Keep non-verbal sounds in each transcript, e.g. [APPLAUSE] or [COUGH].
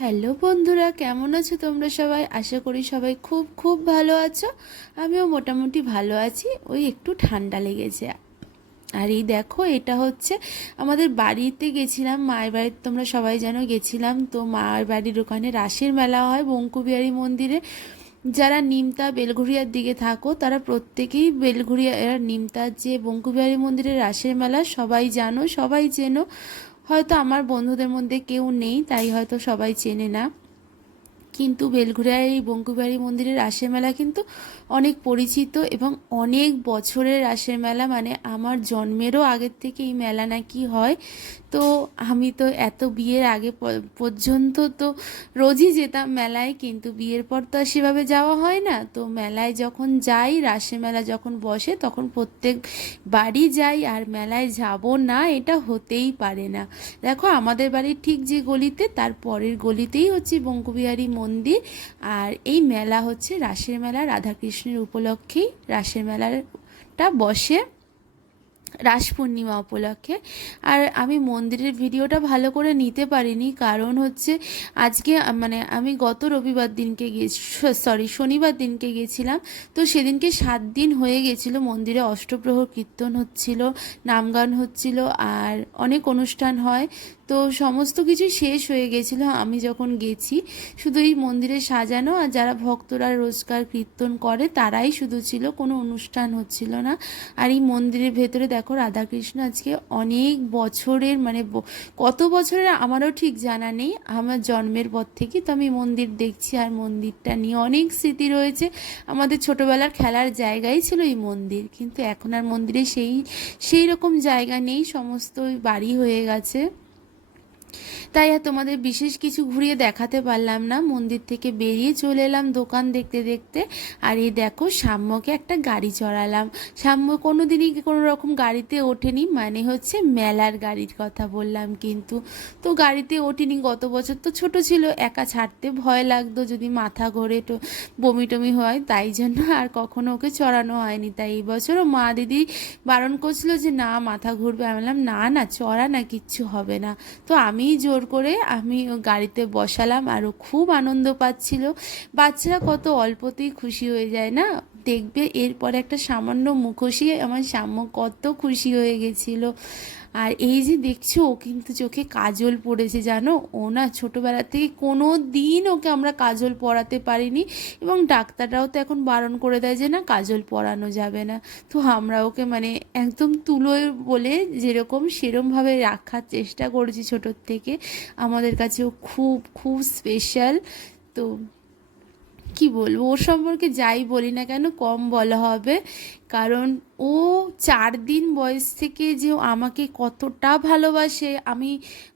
Hello বন্ধুরা, কেমন আছো তোমরা সবাই? আশা করি সবাই খুব খুব ভালো আছো। আমিও মোটামুটি ভালো আছি। ওই একটু ঠান্ডা লেগেছে। আর এই দেখো, এটা হচ্ছে আমাদের বাড়িতে গেছিলাম, মায়ের বাড়িতে তোমরা সবাই জানো, গেছিলাম তো মায়ের বাড়ির ওখানে রাসের মেলা হয়, বঙ্কুবিহারী মন্দিরে। যারা নিমতা বেলঘুরিয়ার দিকে থাকো, তারা প্রত্যেকেই বেলঘুরিয়া নিমতার যে বঙ্কুবিহারী মন্দিরের রাসের মেলা সবাই জানো, সবাই চেনো। হয়তো আমার বন্ধুদের মধ্যে কেউ নেই, তাই হয়তো সবাই চেনে না। কিন্তু বেলঘুরিয়ার এই বঙ্কুবাড়ি মন্দিরের রাসের মেলা কিন্তু অনেক পরিচিত এবং অনেক বছরের রাসের মেলা। মানে আমার জন্মেরও আগের থেকে এই মেলা নাকি হয়। তো আমি তো এত বিয়ের আগে পর্যন্ত তো রোজই যেতাম মেলায়, কিন্তু বিয়ের পর তো আর সেভাবে যাওয়া হয় না। তো মেলায় যখন যাই রাসের মেলা যখন বসে, তখন প্রত্যেক বাড়ি যাই, আর মেলায় যাব না, এটা হতেই পারে না। দেখো, আমাদের বাড়ির ঠিক যে গলিতে, তার পরের গলিতেই হচ্ছে বঙ্কুবিহারী মন্দির, আর এই মেলা হচ্ছে রাসের মেলা, রাধাকৃষ্ণের উপলক্ষেই রাসের মেলাটা বসে। রাস পূর্ণিমা উপলক্ষে। আর আমি মন্দিরের ভিডিওটা ভালো করে নিতে পারিনি, কারণ হচ্ছে আজকে মানে আমি গত রবিবার দিনকে গিয়ে, সরি, শনিবার দিনকে গেছিলাম তো সেদিনকে সাত দিন হয়ে গেছিল মন্দিরে অষ্টপ্রহর কীর্তন হচ্ছিল নামগান হচ্ছিল, আর অনেক অনুষ্ঠান হয়, তো সমস্ত কিছু শেষ হয়ে গেছিল আমি যখন গেছি। শুধু এই মন্দিরে সাজানো, আর যারা ভক্তরা রোজকার কীর্তন করে, তারাই শুধু ছিল, কোনো অনুষ্ঠান হচ্ছিল না। আর এই মন্দিরের ভেতরে দেখো রাধাকৃষ্ণ আজকে অনেক বছরের মানে কত বছরের আমারও ঠিক জানা নেই। আমার জন্মের পর থেকে তো আমি মন্দির দেখছি আর মন্দিরটা নিয়ে অনেক স্মৃতি রয়েছে। আমাদের ছোটোবেলার খেলার জায়গাই ছিল এই মন্দির, কিন্তু এখন আর মন্দিরে সেই সেই রকম জায়গা নেই সমস্ত বাড়ি হয়ে গেছে। তাই আর তোমাদের বিশেষ কিছু ঘুরিয়ে দেখাতে পারলাম না। মন্দির থেকে বেরিয়ে চলে এলাম দোকান দেখতে দেখতে। আর এই দেখো, সাম্যকে একটা গাড়ি চড়ালাম। সাম্য কোনো দিনই কোনো রকম গাড়িতে ওঠেনি মানে হচ্ছে মেলার গাড়ির কথা বললাম কিন্তু। তো গাড়িতে ওঠেনি গত বছর, তো ছোট ছিল, একা ছাড়তে ভয় লাগতো যদি মাথা ঘোরে তো বমি টমি হয়, তাই জন্য আর কখনো ওকে চড়ানো হয়নি। তাই এই বছরও মা দিদি বারণ করছিল যে, না, মাথা ঘুরবে। আমি বললাম, না না, চড়া না, কিচ্ছু হবে না। তো আমিই জোর করে আমি গাড়িতে বসালাম আরও খুব আনন্দ পাচ্ছিল। বাচ্চারা কত অল্পতেই খুশি হয়ে যায় না? দেখবে এরপরে একটা সামান্য মুখোশই আমার সাম্য কত খুশি হয়ে গেছিল। আর এই যে দেখছ, ও কিন্তু চোখে কাজল পড়েছে, জানো? ও না ছোটোবেলা থেকে কোনো দিন ওকে আমরা কাজল পরাতে পারিনি এবং ডাক্তাররাও তো এখন বারণ করে দেয় যে না, কাজল পরানো যাবে না। তো আমরা ওকে মানে একদম তুলোয় বলে যেরকম সেরমভাবে রাখার চেষ্টা করেছি ছোটোর থেকে। আমাদের কাছে ও খুব খুব স্পেশাল তো কি বলব? ওর সম্পর্কে যাই বলি না কেন, কম বলা হবে। কারণ ও চার দিন বয়স থেকে যে আমাকে কতটা ভালোবাসে, আমি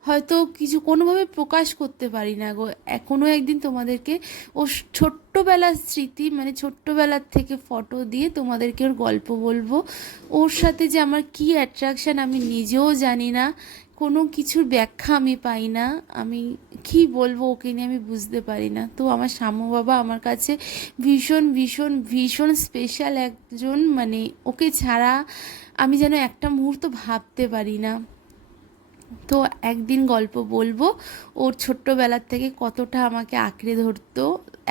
হয়তো কিছু কোনোভাবে প্রকাশ করতে পারি না গো। এখনও একদিন তোমাদেরকে ও ছোট্টবেলার স্মৃতি মানে ছোট্টবেলার থেকে ফটো দিয়ে তোমাদেরকে ওর গল্প বলব। ওর সাথে যে আমার কি অ্যাট্রাকশান আমি নিজেও জানি না। কোনো কিছুর ব্যাখ্যা আমি পাই না। আমি কি বলব ওকে নিয়ে আমি বুঝতে পারি না। তো আমার শ্যামু বাবা আমার কাছে ভীষণ ভীষণ ভীষণ স্পেশাল একজন। মানে ওকে ছাড়া আমি যেন একটা মুহূর্ত ভাবতে পারি না। তো একদিন গল্প বলব। ওর ছোট্টবেলার থেকে কতটা আমাকে আঁকড়ে ধরতো।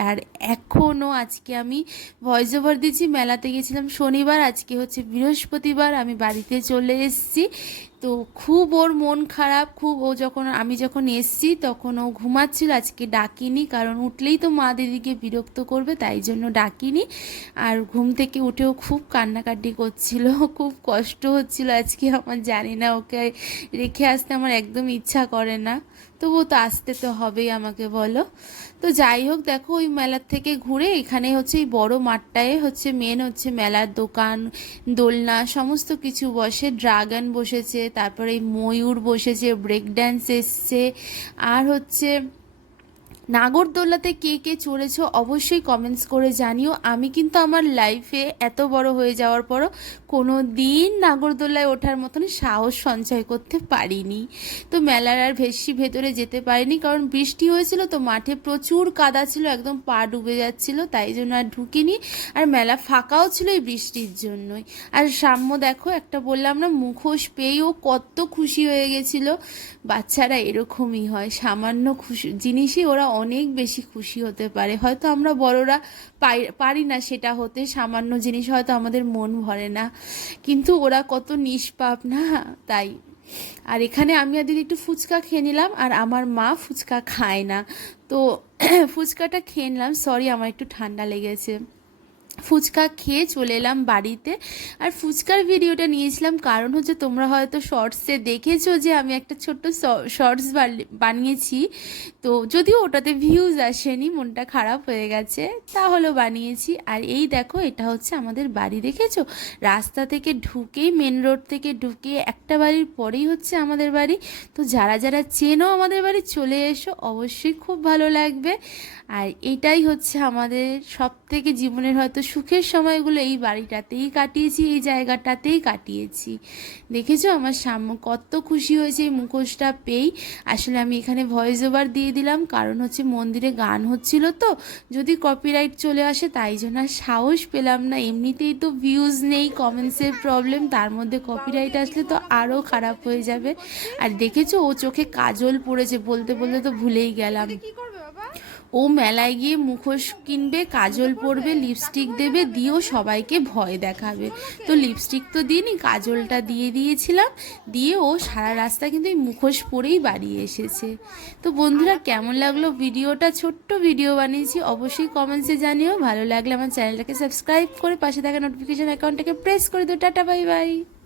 আর এখনও আজকে আমি ভয়েস ওভার দিচ্ছি, মেলাতে গেছিলাম শনিবার, আজকে হচ্ছে বৃহস্পতিবার, আমি বাড়িতে চলে এসেছি। তো খুব ওর মন খারাপ, খুব ও যখন, আমি যখন এসছি তখন ও ঘুমাচ্ছিল, আজকে ডাকিনি, কারণ উঠলেই তো মা দিদিকে বিরক্ত করবে, তাই জন্য ডাকিনি। আর ঘুম থেকে উঠেও খুব কান্নাকাটি করছিল, খুব কষ্ট হচ্ছিল আজকে, আমার জানি না, ওকে রেখে আসতে আমার একদম ইচ্ছা করে না। তবুও তো আসতে তো হবেই, আমাকে বলো। তো যাই হোক, দেখো ওই মেলার থেকে ঘুরে এখানে হচ্ছে এই বড় মাঠটায় হচ্ছে মেন হচ্ছে মেলার দোকান, দোলনা, সমস্ত কিছু বসে। ড্রাগন বসেছে, তারপরে এই ময়ূর বসেছে ব্রেক ড্যান্স এসছে, আর হচ্ছে নাগরদোলাতে কে কে চড়েছো অবশ্যই কমেন্টস করে জানিও। আমি কিন্তু আমার লাইফে এত বড় হয়ে যাওয়ার পরও কোনো দিন নাগরদোলায় ওঠার মতন সাহস সঞ্চয় করতে পারিনি। তো মেলার আর বেশি ভেতরে যেতে পারিনি কারণ বৃষ্টি হয়েছিল তো মাঠে প্রচুর কাদা ছিল, একদম পা ডুবে যাচ্ছিল, তাই জন্য আর ঢুকিনি। আর মেলা ফাঁকাও ছিল এই বৃষ্টির জন্যই। আর সাম্য দেখো, একটা বললাম না, মুখোশ পেয়েই ও কত খুশি হয়ে গেছিল। বাচ্চারা এরকমই হয়, সামান্য খুশি জিনিসই ওরা অনেক বেশি খুশি হতে পারে। হয়তো আমরা বড়রা পারি না সেটা হতে, সামান্য জিনিস হয়তো আমাদের মন ভরে না। কিন্তু ওরা কত নিষ্পাপ না? তাই। আর এখানে আমি আদি একটু ফুচকা খেয়ে নিলাম, আর আমার মা ফুচকা খায় না। তো [CLEARS THROAT] ফুচকাটা খেয়ে নিলাম। সরি, আমার একটু ঠান্ডা লেগেছে। ফুচকা খেয়ে চলে এলাম বাড়িতে। আর ফুচকার ভিডিওটা নিয়েছিলাম কারণ হচ্ছে তোমরা হয়তো শর্টসে দেখেছ যে আমি একটা ছোট্ট শর্টস বানিয়েছি। তো যদিও ওটাতে ভিউজ আসেনি, মনটা খারাপ হয়ে গেছে তাহলেও বানিয়েছি। আর এই দেখো, এটা হচ্ছে আমাদের বাড়ি, দেখেছ? রাস্তা থেকে ঢুকেই মেন রোড থেকে ঢুকে একটা বাড়ির পরেই হচ্ছে আমাদের বাড়ি। তো যারা যারা চেনো আমাদের বাড়ি, চলে এসো, অবশ্যই খুব ভালো লাগবে। আর এটাই হচ্ছে আমাদের সব থেকে জীবনের হয়তো সুখের সময়গুলো এই বাড়িটাতেই কাটিয়েছি, এই জায়গাটাতেই কাটিয়েছি। দেখেছ? আমার সাম্য কত খুশি হয়েছে এই মুখোশটা পেয়েই। আসলে আমি এখানে ভয়েস ওভার দিয়ে দিলাম, কারণ হচ্ছে মন্দিরে গান হচ্ছিল তো। যদি কপিরাইট চলে আসে, তাই জন্য আর সাহস পেলাম না। এমনিতেই তো ভিউজ নেই কমেন্টসের প্রবলেম তার মধ্যে কপিরাইট আসলে তো আরও খারাপ হয়ে যাবে। আর দেখেছ? ও চোখে কাজল পড়েছে, বলতে বলতে তো ভুলেই গেলাম। ও মেলায় গিয়ে মুখোশ কিনবে, কাজল পরবে লিপস্টিক দেবে, দিয়েও সবাইকে ভয় দেখাবে। তো লিপস্টিক তো দিইনি, কাজলটা দিয়ে দিয়েছিলাম, দিয়ে ও সারা রাস্তা কিন্তু মুখোশ পরেই বাড়ি এসেছে। তো বন্ধুরা, কেমন লাগল ভিডিওটা? ছোট্ট ভিডিও বানিয়েছি, অবশ্যই কমেন্টসে জানিও। ভালো লাগলে আমার চ্যানেলটাকে সাবস্ক্রাইব করে পাশে থাকা নোটিফিকেশন অ্যাকাউন্টটাকে প্রেস করে দিও। Tata bye bye